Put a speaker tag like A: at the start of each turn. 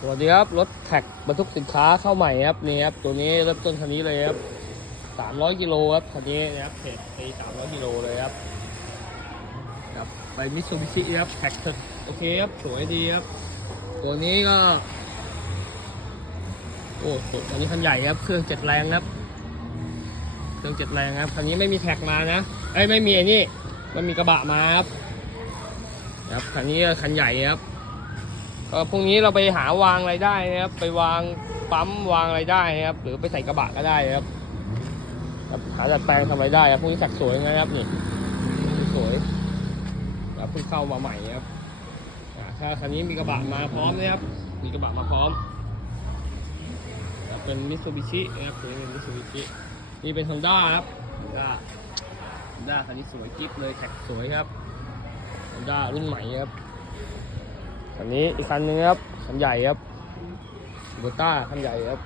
A: สวัสดีครับรถแท็กบรรทุกสินค้าเข้าใหม่ครับนี่ครับตัวนี้เริ่มต้นคันนี้เลยครับสามร้อยกิโลครับคันนี้นะครับเพจไปสามร้อยกิโลเลยครับครับไปมิตซูบิชิครับแท็กโอเคครับสวยดีครับ ตัวนี้ก็ โอ้ตัวอันนี้คันใหญ่ครับ เครื่องเจ็ดแรงครับ เครื่องเจ็ดแรงครับคันนี้ไม่มีแท็กมานะเอ้ไม่มีไอ้นี่มันมีกระบะมาครับครับคันนี้คันใหญ่ครับ ก็พรุ่งนี้เราไปหาวางอะไรได้นะครับ ไปวางปั๊มวางอะไรได้นะครับ หรือไปใส่กระบะก็ได้นะครับหาดัดแปลงทำอะไรได้ครับพวกนี้สักสวยนะครับนี่สวยครับเพิ่งเข้ามาใหม่ครับถ้าคันนี้มีกระบะมาพร้อมนะครับ มีกระบะมาพร้อมเป็นมิตซูบิชินะครับตัวนี้เป็นมิตซูบิชินี่เป็นฮอนด้าครับฮอนด้าฮอนด้าคันนี้สวยกิ๊บเลยแท็กสวยครับฮอนด้ารุ่นใหม่ครับ อันนี้อีกคันนึงครับคันใหญ่ครับโบต้าคันใหญ่ครับ